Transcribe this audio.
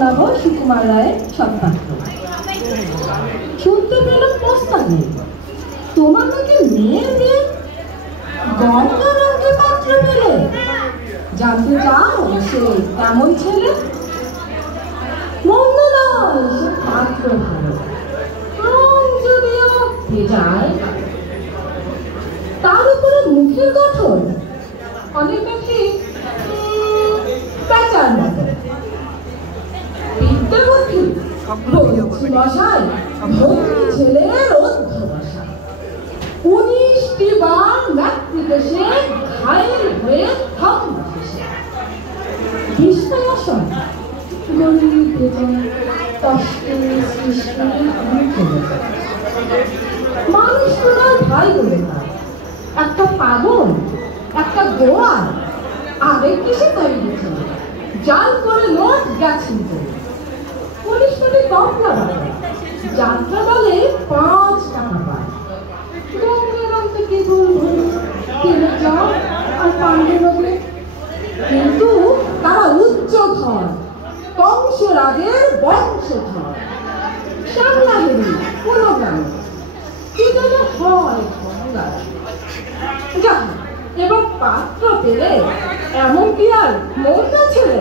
শোনাবো সুকুমার রায়ের সৎপাত্র। শুনতে পেলাম প্রস্তাবে তোমার নাকি মেয়ের বিয়ে গঙ্গা রঙে পাত্র পেলে। জানতে চাও সে কেমন ছেলে? মন্দ নয়, সে পাত্র ভালো, রং যদিও ভেজায়। তার উপরে মুখের গঠন অনেকটা ঠিক প্যাঁচার মতো। বিদ্যে বুদ্ধি মশাই ভগ্নী ছেলের অধ্যবসায়। 19টি বার ম্যাট্রিকে সে ঘায়েল হয়ে বিস্ময়াসন গরিব বেতন কষ্টে সৃষ্টি মানুষ তোলার ভাই বলে না, একটা পাগল একটা গোয়াল আগে কিসে তাই গেছে জাল করে নোট গেছেন পুলিশ তাদের কমলা বাড়ে যাত্রা দলে 5 টাকা পায়। রঙে কি বলবো তেলে যাও আর পান্ডে বলে, কিন্তু তারা উচ্চ ঘর কংসরাজের বংশধর। সামলাহেরি কোনো গ্রামে কি যেন হয় যা এবার পাত্র পেলে এমন কি আর মন না ছেলে।